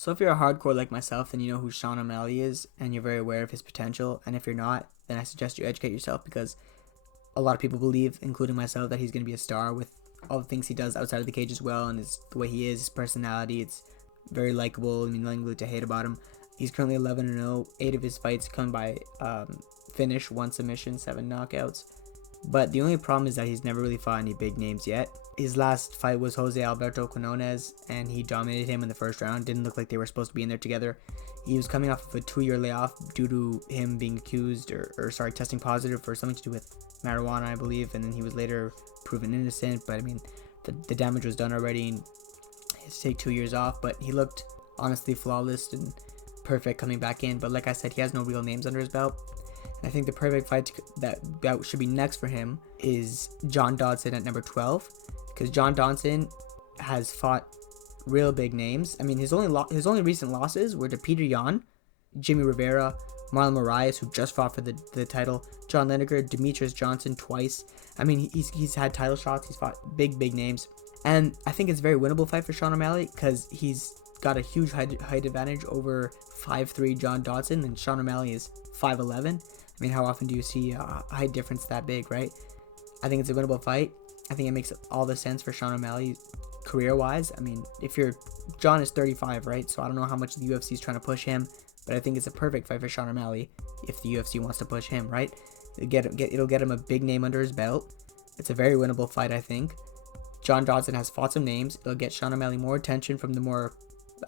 So if you're a hardcore like myself, then you know who Sean O'Malley is, and you're very aware of his potential. And if you're not, then I suggest you educate yourself because a lot of people believe, including myself, that he's going to be a star with all the things he does outside of the cage as well, and the way he is, his personality. It's very likable. I mean, nothing really to hate about him. He's currently 11-0. 8 of his fights come by finish, 1 submission, 7 knockouts. But the only problem is that he's never really fought any big names yet. His last fight was Jose Alberto Quinones, and he dominated him in the first round. Didn't look like they were supposed to be in there together. He was coming off of a 2-year layoff due to him being accused testing positive for something to do with marijuana, I believe, and then he was later proven innocent. But I mean, the damage was done already, and he had to take 2 years off. But he looked honestly flawless and perfect coming back in. But like I said, he has no real names under his belt. And I think the perfect fight that should be next for him is John Dodson at number 12, because John Dodson has fought real big names. I mean, his only recent losses were to Peter Yan, Jimmy Rivera, Marlon Moraes, who just fought for the title, John Lineker, Demetrius Johnson twice. I mean, he's had title shots. He's fought big names, and I think it's a very winnable fight for Sean O'Malley because he's got a huge height advantage over 5'3" John Dodson, and Sean O'Malley is 5'11". I mean, how often do you see a height difference that big, right? I think it's a winnable fight. I think it makes all the sense for Sean O'Malley career-wise. I mean, John is 35, right? So I don't know how much the UFC is trying to push him, but I think it's a perfect fight for Sean O'Malley if the UFC wants to push him, right? It'll get him a big name under his belt. It's a very winnable fight, I think. John Dodson has fought some names. It'll get Sean O'Malley more attention from the more,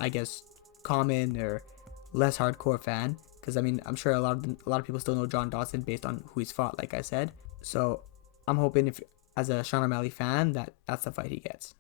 I guess, common or less hardcore fan. Because I mean, I'm sure a lot of people still know John Dodson based on who he's fought, like I said. So I'm hoping, if as a Sean O'Malley fan, that's the fight he gets.